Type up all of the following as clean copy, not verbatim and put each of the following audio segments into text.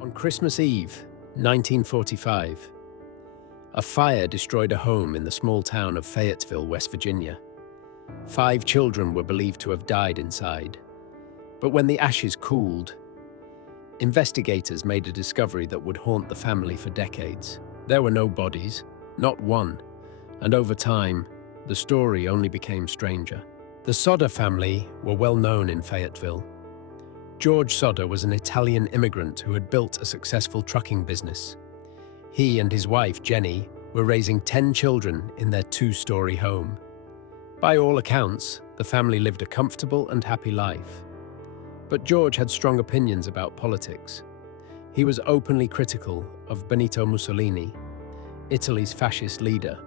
On Christmas Eve, 1945, a fire destroyed a home in the small town of Fayetteville, West Virginia. 5 children were believed to have died inside. But when the ashes cooled, investigators made a discovery that would haunt the family for decades. There were no bodies, not one, and over time, the story only became stranger. The Sodder family were well known in Fayetteville. George Sodder was an Italian immigrant who had built a successful trucking business. He and his wife, Jenny, were raising 10 children in their 2-story home. By all accounts, the family lived a comfortable and happy life. But George had strong opinions about politics. He was openly critical of Benito Mussolini, Italy's fascist leader.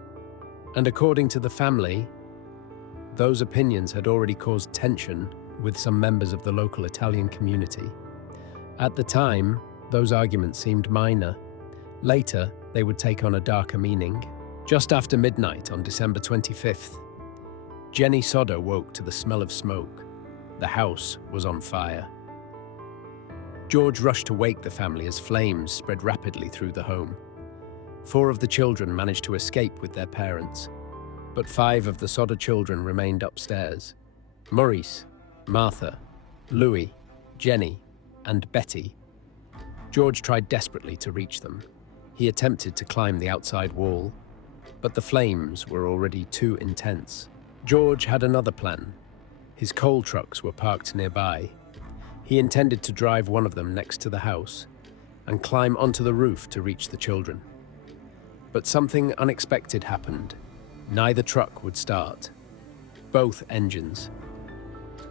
And according to the family, those opinions had already caused tension with some members of the local Italian community. At the time, those arguments seemed minor. Later, they would take on a darker meaning. Just after midnight on December 25th, Jenny Sodder woke to the smell of smoke. The house was on fire. George rushed to wake the family as flames spread rapidly through the home. 4 of the children managed to escape with their parents, but 5 of the Sodder children remained upstairs. Maurice, Martha, Louis, Jenny, and Betty. George tried desperately to reach them. He attempted to climb the outside wall, but the flames were already too intense. George had another plan. His coal trucks were parked nearby. He intended to drive one of them next to the house and climb onto the roof to reach the children. But something unexpected happened. Neither truck would start. Both engines,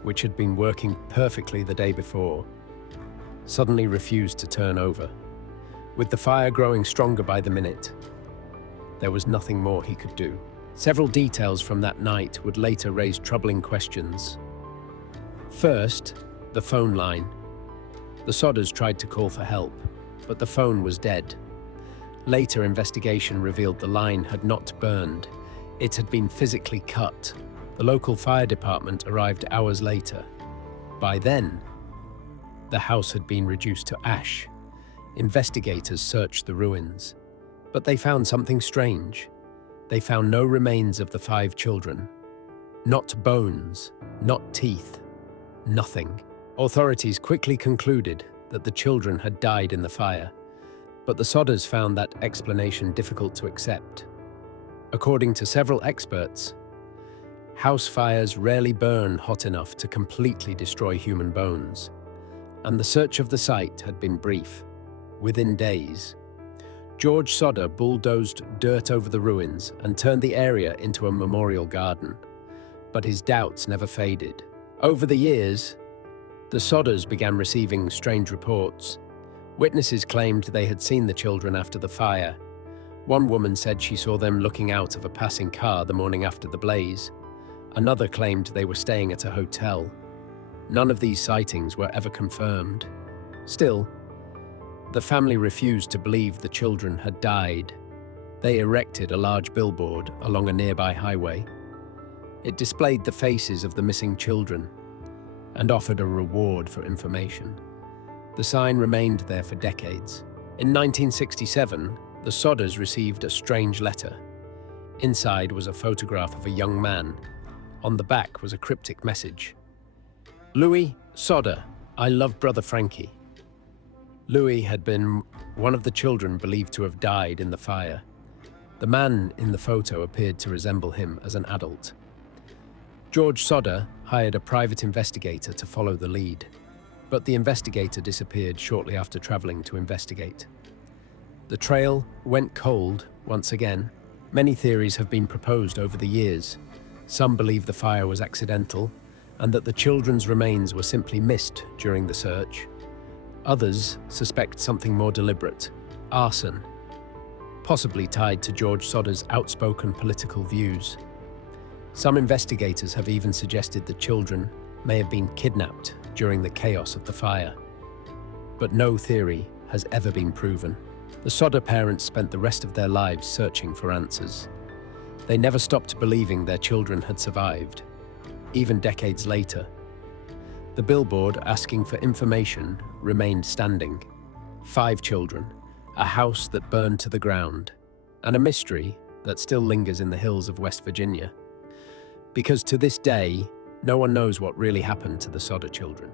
which had been working perfectly the day before, suddenly refused to turn over. With the fire growing stronger by the minute, there was nothing more he could do. Several details from that night would later raise troubling questions. First, the phone line. The Sodders tried to call for help, but the phone was dead. Later investigation revealed the line had not burned. It had been physically cut. The local fire department arrived hours later. By then, the house had been reduced to ash. Investigators searched the ruins, but they found something strange. They found no remains of the 5 children. Not bones, not teeth, nothing. Authorities quickly concluded that the children had died in the fire, but the Sodders found that explanation difficult to accept. According to several experts, house fires rarely burn hot enough to completely destroy human bones, and the search of the site had been brief. Within days, George Sodder bulldozed dirt over the ruins and turned the area into a memorial garden. But his doubts never faded. Over the years, the Sodders began receiving strange reports. Witnesses claimed they had seen the children after the fire. One woman said she saw them looking out of a passing car the morning after the blaze. Another claimed they were staying at a hotel. None of these sightings were ever confirmed. Still, the family refused to believe the children had died. They erected a large billboard along a nearby highway. It displayed the faces of the missing children and offered a reward for information. The sign remained there for decades. In 1967, the Sodders received a strange letter. Inside was a photograph of a young man. On the back was a cryptic message. Louis Sodder, I love brother Frankie. Louis had been one of the children believed to have died in the fire. The man in the photo appeared to resemble him as an adult. George Sodder hired a private investigator to follow the lead, but the investigator disappeared shortly after traveling to investigate. The trail went cold once again. Many theories have been proposed over the years. Some believe the fire was accidental and that the children's remains were simply missed during the search. Others suspect something more deliberate, arson, possibly tied to George Sodder's outspoken political views. Some investigators have even suggested the children may have been kidnapped during the chaos of the fire. But no theory has ever been proven. The Sodder parents spent the rest of their lives searching for answers. They never stopped believing their children had survived, even decades later. The billboard asking for information remained standing. 5 children, a house that burned to the ground, and a mystery that still lingers in the hills of West Virginia. Because to this day, no one knows what really happened to the Sodder children.